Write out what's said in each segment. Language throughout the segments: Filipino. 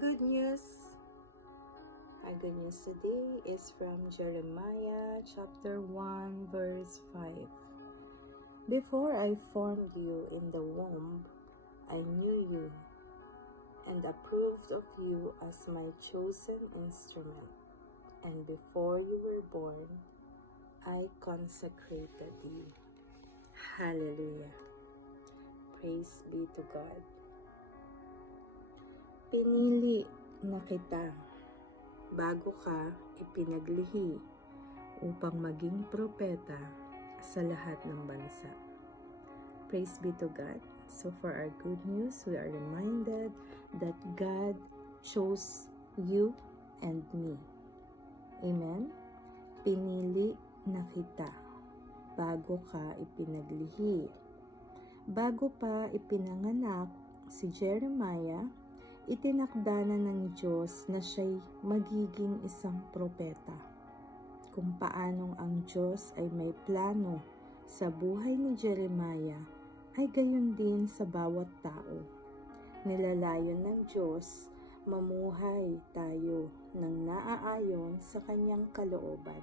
Good news. Our good news today is from Jeremiah chapter 1 verse 5. Before I formed you in the womb, I knew you and approved of you as my chosen instrument. And before you were born, I consecrated you. Hallelujah. Praise be to God. Pinili na kita bago ka ipinaglihi upang maging propeta sa lahat ng bansa. Praise be to God. So for our good news, we are reminded that God chose you and me. Amen? Pinili na kita bago ka ipinaglihi. Bago pa ipinanganak si Jeremiah, itinakda na ng Diyos na siya'y magiging isang propeta. Kung paanong ang Diyos ay may plano sa buhay ni Jeremiah, ay gayon din sa bawat tao. Nilalayon ng Diyos mamuhay tayo ng naaayon sa kanyang kalooban.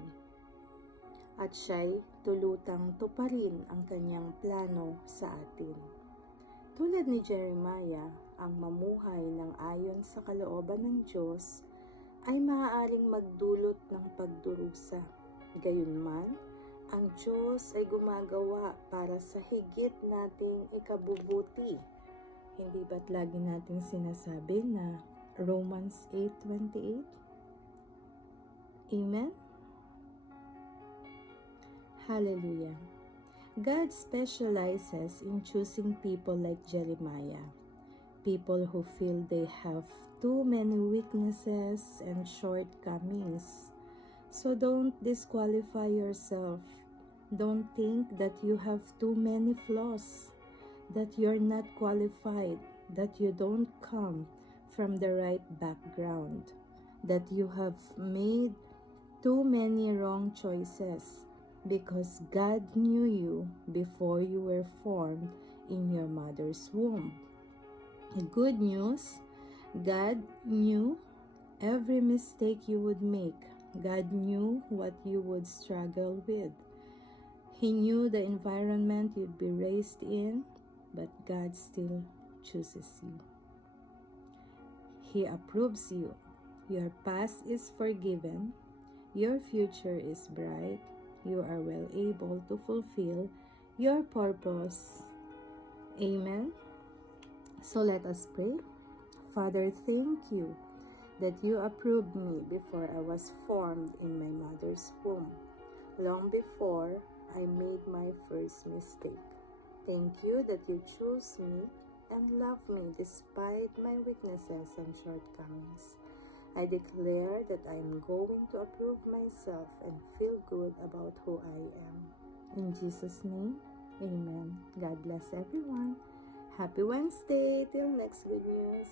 At siya'y tulutang tuparin ang kanyang plano sa atin. Tulad ni Jeremiah, ang mamuhay ng ayon sa kalooban ng Diyos ay maaaring magdulot ng pagdurusa. Gayunman, ang Diyos ay gumagawa para sa higit nating ikabubuti. Hindi ba't lagi nating sinasabi na Romans 8:28? Amen? Hallelujah. God specializes in choosing people like Jeremiah, people who feel they have too many weaknesses and shortcomings. So don't disqualify yourself. Don't think that you have too many flaws, that you're not qualified, that you don't come from the right background, that you have made too many wrong choices. Because God knew you before you were formed in your mother's womb. Good news, God knew every mistake you would make. God knew what you would struggle with. He knew the environment you'd be raised in, but God still chooses you. He approves you. Your past is forgiven. Your future is bright. You are well able to fulfill your purpose. Amen. So let us pray. Father, thank you that you approved me before I was formed in my mother's womb, long before I made my first mistake. Thank you that you chose me and love me despite my weaknesses and shortcomings. I declare that I am going to approve myself and feel good about who I am. In Jesus' name, amen. God bless everyone. Happy Wednesday. Till next good news.